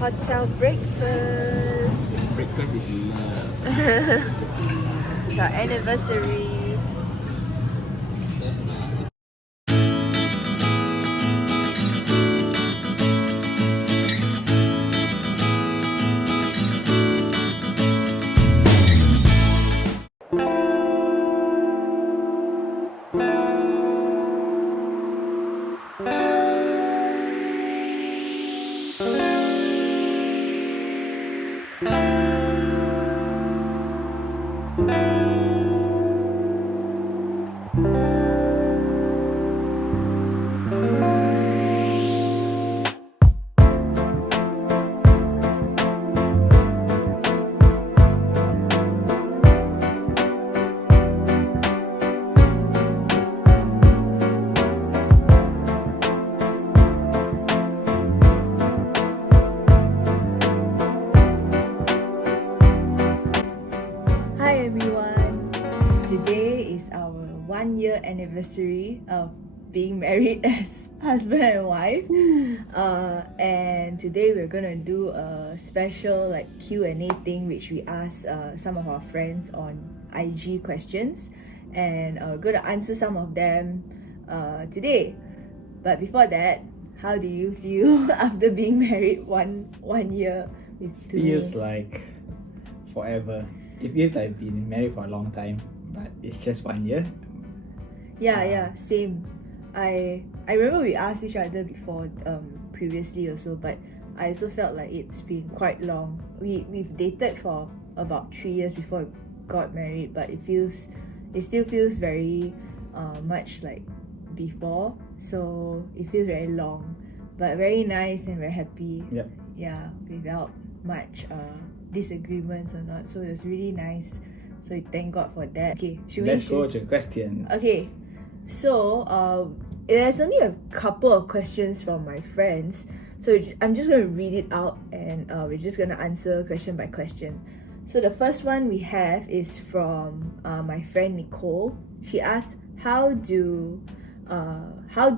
hotel breakfast. Breakfast is love. It's our anniversary. Hi everyone! Today is our 1-year anniversary of being married as husband and wife. And today we're gonna do a special Q&A thing which we asked some of our friends on IG questions, and we're gonna answer some of them today. But before that, how do you feel after being married one year with Feels like forever. It feels like I've been married for a long time, but it's just 1 year. Yeah, same. I remember we asked each other before previously also, but I also felt like it's been quite long. We've dated for about 3 years before we got married, but it still feels very much like before. So it feels very long, but very nice and very happy. Yep. Yeah, without much disagreements or not. So it was really nice. So we thank God for that. Okay, Let's go to questions. Okay, so there's only a couple of questions from my friends. So I'm just going to read it out, and we're just going to answer question by question. So the first one we have is from my friend Nicole. She asks, how do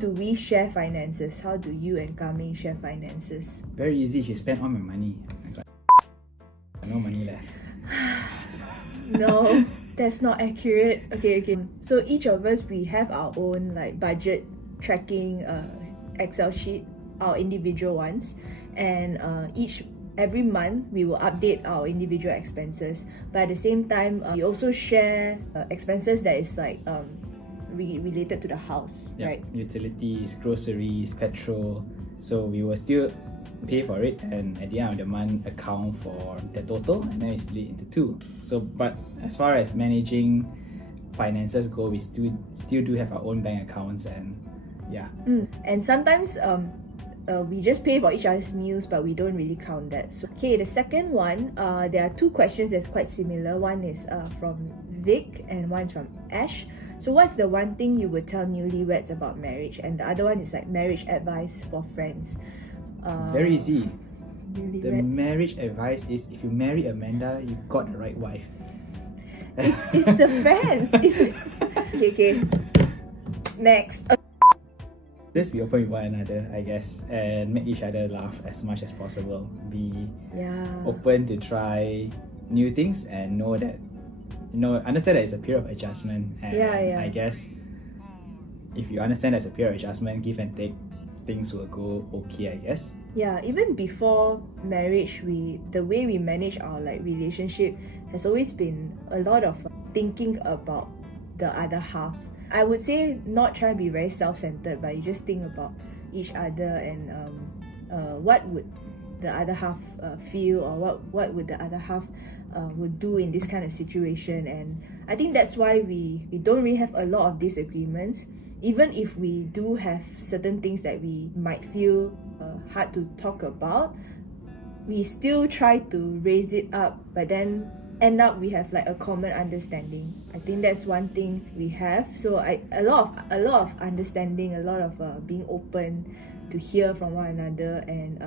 we share finances? How do you and Kami share finances? Very easy. She spent all my money. I got no money left. No, that's not accurate. Okay. So each of us, we have our own budget tracking Excel sheet, our individual ones, and every month we will update our individual expenses. But at the same time, we also share expenses that is related to the house, right? Utilities, groceries, petrol. So we will still pay for it, and at the end of the month account for the total, and then we split it into two. So but as far as managing finances go, we still do have our own bank accounts, and and sometimes we just pay for each other's meals, but we don't really count that. So okay, the second one, there are two questions that's quite similar. One is from Vic and one's from Ash. So what's the one thing you would tell newlyweds about marriage? And the other one is marriage advice for friends. Very easy. Newlyweds. The marriage advice is, if you marry Amanda, you got the right wife. It's the friends. Okay. Next. Just be open with one another, I guess, and make each other laugh as much as possible. Be open to try new things, and understand that it's a period of adjustment. And I guess if you understand there's a period of adjustment, give and take, things will go okay, I guess. Yeah, even before marriage, the way we manage our relationship has always been a lot of thinking about the other half. I would say not try to be very self-centered, but you just think about each other, and what would the other half feel, or what would the other half would do in this kind of situation. And I think that's why we don't really have a lot of disagreements. Even if we do have certain things that we might feel hard to talk about, we still try to raise it up, but then end up we have a common understanding. I think that's one thing we have. So a lot of understanding, a lot of being open to hear from one another, and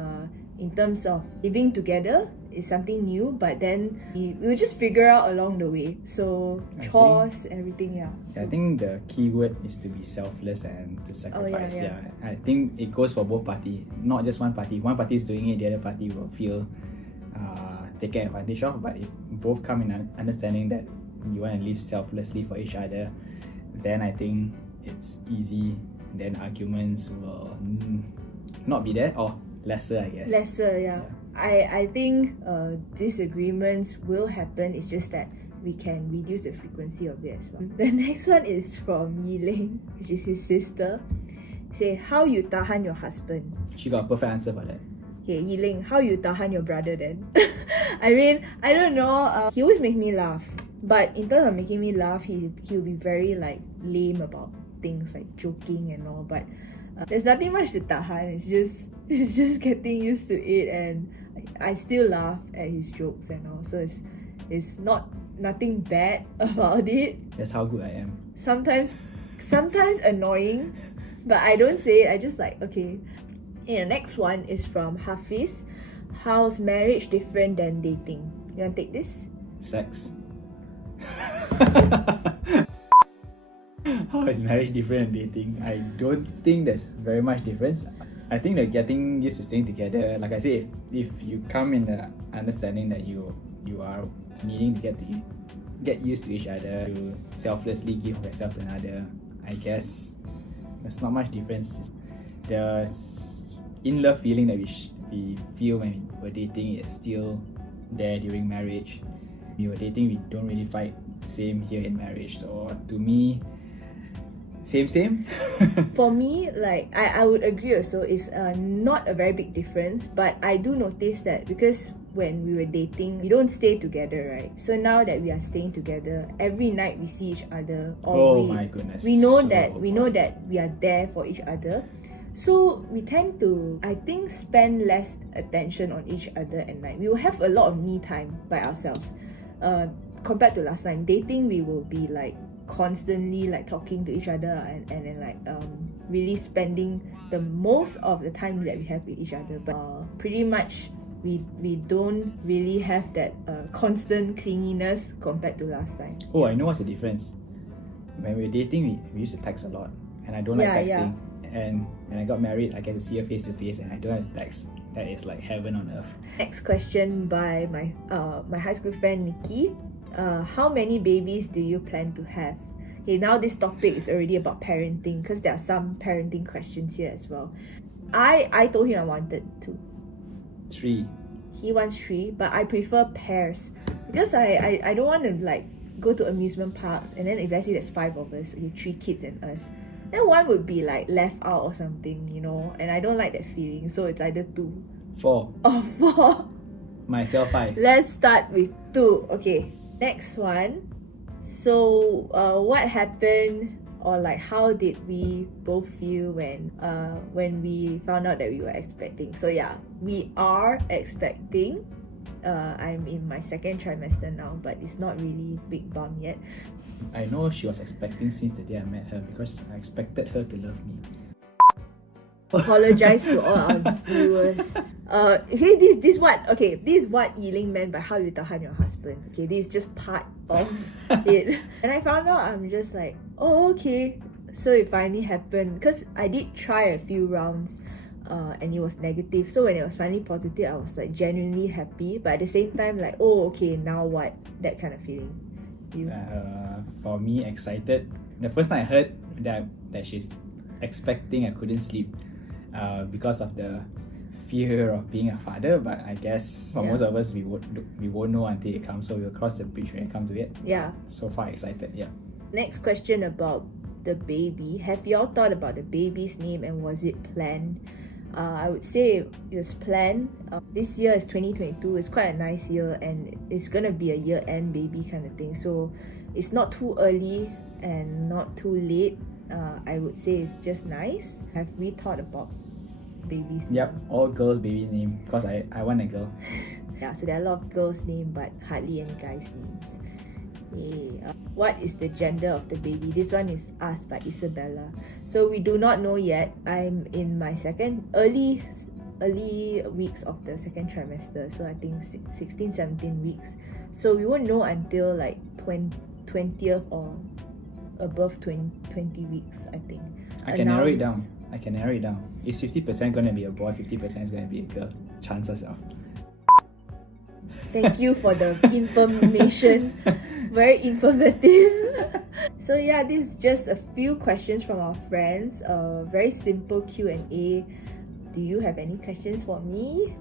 in terms of living together is something new, but then we will just figure out along the way. So chores, everything, yeah. I think the key word is to be selfless and to sacrifice. yeah. I think it goes for both parties, not just one party. One party is doing it, the other party will feel taken advantage of. But if both come in understanding that you want to live selflessly for each other, then I think it's easy. Then arguments will not be there, or lesser, I guess. Lesser, yeah. I think disagreements will happen. It's just that we can reduce the frequency of it as well. The next one is from Yiling, which is his sister. Say, how you tahan your husband? She got a perfect answer for that. Okay, Yiling, how you tahan your brother then? I mean, I don't know. He always makes me laugh. But in terms of making me laugh, he'll be very like lame about things, like joking and all. But there's nothing much to tahan. It's just getting used to it, and I still laugh at his jokes and all. So it's nothing bad about it. That's how good I am. Sometimes annoying, but I don't say it. I just like, okay. And the next one is from Hafiz. How's marriage different than dating? You want to take this? Sex. How is marriage different than dating? I don't think there's very much difference. I think that getting used to staying together, like I said, if you come in the understanding that you are needing to get used to each other, to selflessly give yourself to another, I guess there's not much difference. The in-love feeling that we feel when we're dating is still there during marriage. We were dating, we don't really fight the same here in marriage. So to me, same. For me, like I would agree also, it's not a very big difference, but I do notice that because when we were dating, we don't stay together, right? So now that we are staying together, every night we see each other. My goodness. We know that we are there for each other. So we tend to, I think, spend less attention on each other at night. We will have a lot of me time by ourselves. Compared to last time, dating, we will be like constantly like talking to each other and then like really spending the most of the time that we have with each other. But pretty much we don't really have that constant clinginess compared to last time. Oh, I know what's the difference. When we were dating, we used to text a lot, and I don't like texting. And when I got married, I get to see her face to face, and I don't have to text. That is like heaven on earth. Next question by my high school friend Nikki. How many babies do you plan to have? Okay, now this topic is already about parenting, because there are some parenting questions here as well. I told him I wanted 2. 3. He wants 3, but I prefer pairs, because I don't want to like go to amusement parks and then if let's say there's 5 of us, okay, 3 kids and us, then one would be like left out or something, you know, and I don't like that feeling. So it's either 2 4 or 4. Myself 5. Let's start with 2. Okay, next one. So what happened, or like how did we both feel when we found out that we were expecting? So yeah, we are expecting. I'm in my 2nd trimester now, but it's not really big bump yet. I know she was expecting since the day I met her, because I expected her to love me. Apologize to all our viewers. Okay, this is what Yiling meant by how you tahan your husband. Okay, this is just part of it. And I found out, I'm just like, oh, okay. So it finally happened, because I did try a few rounds and it was negative. So when it was finally positive, I was like genuinely happy, but at the same time like, oh, okay, now what? That kind of feeling. You? For me, excited. The first time I heard that she's expecting, I couldn't sleep because of the fear of being a father. But I guess for most of us, we won't know until it comes, so we'll cross the bridge when it comes to it. Yeah. So far excited, yeah. Next question about the baby. Have y'all thought about the baby's name, and was it planned? I would say it was planned. This year is 2022. It's quite a nice year, and it's gonna be a year-end baby kind of thing. So it's not too early and not too late. I would say it's just nice. Have we thought about baby's name? Yep, all girls baby name, because I want a girl. Yeah, so there are a lot of girls' names, but hardly any guys' names. Yay. What is the gender of the baby? This one is asked by Isabella. So we do not know yet. I'm in my early early weeks of the second trimester, so I think 16, 17 weeks. So we won't know until like 20th or above 20 weeks, I think. I can narrow it down. Is 50% going to be a boy, 50% is going to be a girl? Chances are. Thank you for the information. Very informative. So yeah, this is just a few questions from our friends. A very simple Q&A. Do you have any questions for me?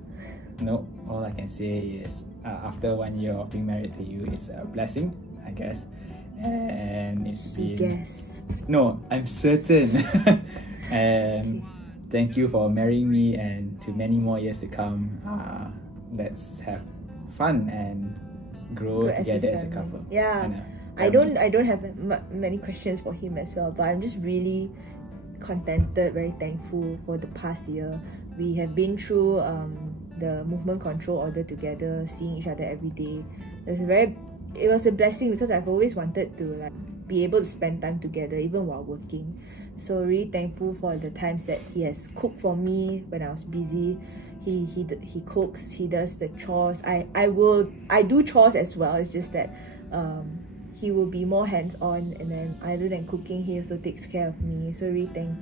No, all I can say is after 1 year of being married to you, it's a blessing, I guess. And it's been... Yes. No, I'm certain. And thank you for marrying me, and to many more years to come. Let's have fun and grow together as a couple. Yeah. I don't have many questions for him as well, but I'm just really contented, very thankful for the past year. We have been through the movement control order together, seeing each other every day. It was a blessing because I've always wanted to like be able to spend time together even while working. So really thankful for the times that he has cooked for me when I was busy. He cooks, he does the chores. I do chores as well. It's just that he will be more hands-on, and then other than cooking, he also takes care of me. So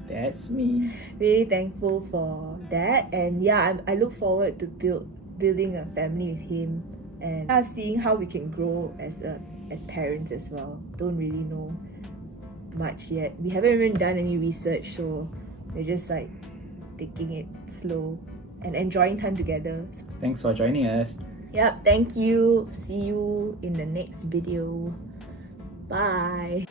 that's me. Really thankful for that. And yeah, I look forward to building a family with him, and seeing how we can grow as parents as well. Don't really know much yet. We haven't even done any research, so we're just like taking it slow and enjoying time together. Thanks for joining us. Yep, thank you. See you in the next video. Bye.